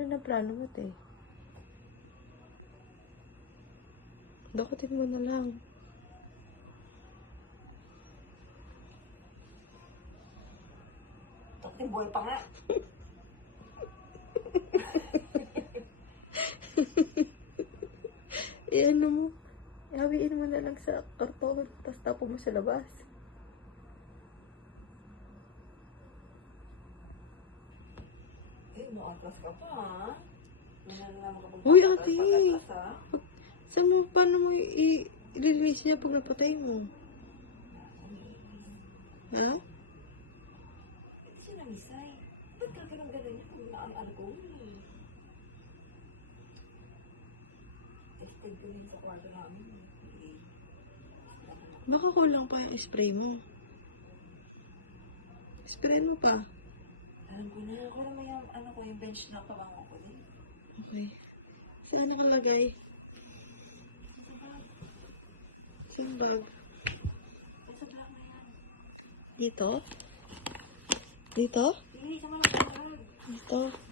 Ano na plano mo, te? Dakutin mo na lang. Takting boy pa nga. Ano mo? Hawiin mo na lang sa karton, tapos tapo mo sa labas. Eh, no-atlas ka pa, ha? Uy, ate! Saan mo, paano mo i-release niya pag napatay mo? Ha? Ito siya namisay. Ba't ka ganun niya kung naan-ano ko eh? Extend ko rin sa kwarto namin. Baka kulang pa yung spray mo. Spray mo pa. Alam ko na. Kung mo yung, ano ko, yung bench na pabango ko din. Okay. Saan nakalagay? Saan bag? Sa bag na yan. Dito? Dito? Hindi, sa mga bag. Dito.